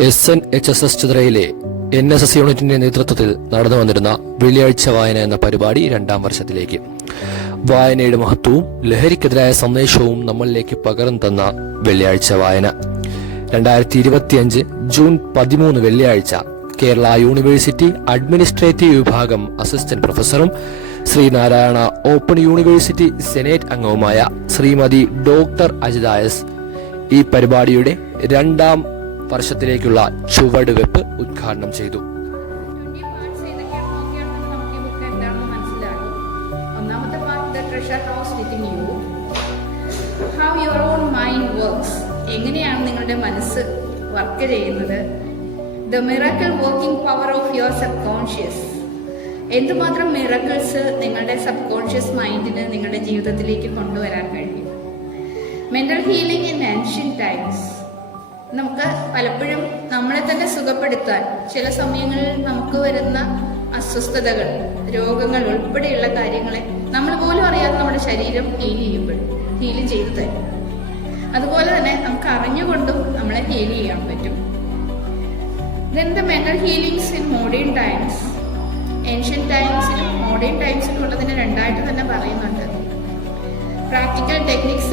S N H S S ചിത്രയിലെ N S S യൂണിറ്റിന്റെ നേതൃത്വത്തിൽ നടന്നു വന്നിരുന്ന വെള്ളിയാഴ്ച വായന എന്ന പരിപാടി രണ്ടാം വർഷത്തിലേക്ക്. വായനയുടെ മഹത്വവും ലഹരിക്കെതിരായ സന്ദേശവും നമ്മളിലേക്ക് പകർന്നു തന്ന വെള്ളിയാഴ്ച വായന. രണ്ടായിരത്തി ഇരുപത്തിയഞ്ച് ജൂൺ പതിമൂന്ന് വെള്ളിയാഴ്ച കേരള യൂണിവേഴ്സിറ്റി അഡ്മിനിസ്ട്രേറ്റീവ് വിഭാഗം അസിസ്റ്റന്റ് പ്രൊഫസറും ശ്രീനാരായണ ഓപ്പൺ യൂണിവേഴ്സിറ്റി സെനേറ്റ് അംഗവുമായ ശ്രീമതി ഡോക്ടർ അജിത എസ് ഈ പരിപാടിയുടെ രണ്ടാം വർഷത്തിലേക്കുള്ള ചുവടുവെപ്പ് ഉദ്ഘാടനം ചെയ്തു. How your own mind works എങ്ങനെയാണ് നിങ്ങളുടെ മനസ്സ് വർക്ക് ചെയ്യുന്നത്? The miracle working power of your subconscious എന്തുമാത്രം മിറക്കിൾസ് നിങ്ങളുടെ സബ് കോൺഷ്യസ് മൈൻഡിന് നിങ്ങളുടെ ജീവിതത്തിലേക്ക് കൊണ്ടുവരാൻ കഴിയും? Mental healing in ancient times നമുക്ക് പലപ്പോഴും നമ്മളെ തന്നെ സുഖപ്പെടുത്താൻ ചില സമയങ്ങളിൽ നമുക്ക് വരുന്ന അസ്വസ്ഥതകൾ രോഗങ്ങൾ ഉൾപ്പെടെയുള്ള കാര്യങ്ങളെ നമ്മൾ പോലും അറിയാതെ നമ്മുടെ ശരീരം ഹീൽ ചെയ്യുമ്പോഴും ഹീൽ ചെയ്തു തരും. അതുപോലെ തന്നെ നമുക്ക് അറിഞ്ഞുകൊണ്ടും നമ്മളെ ഹീൽ ചെയ്യാൻ പറ്റും. Then the mental healings in modern times ancient ടൈംസിലും modern ടൈംസിലും ഉള്ളതിനെ രണ്ടായിട്ട് തന്നെ പറയുന്നുണ്ട്. Practical techniques